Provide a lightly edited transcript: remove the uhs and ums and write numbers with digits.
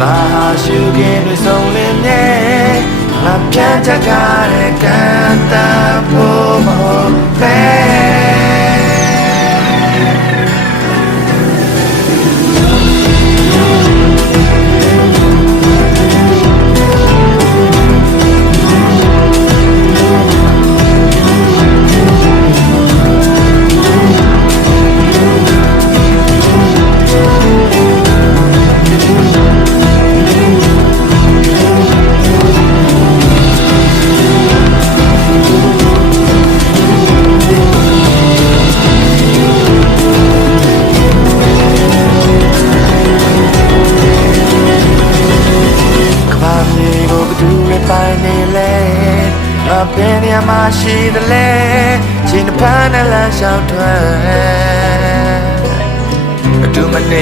ဘာရှုခင်းတွေဆုံးလင်းနေငါပြန်ချကားတဲ့ကံတမ်းဖို့မဟုတ်ပဲပိုင်းနေလေငါပင်နေမှာရှိတယ်လေချင်းဖမ်းနဲ့လမ်းလျှောက်ထွက်အတူမနေ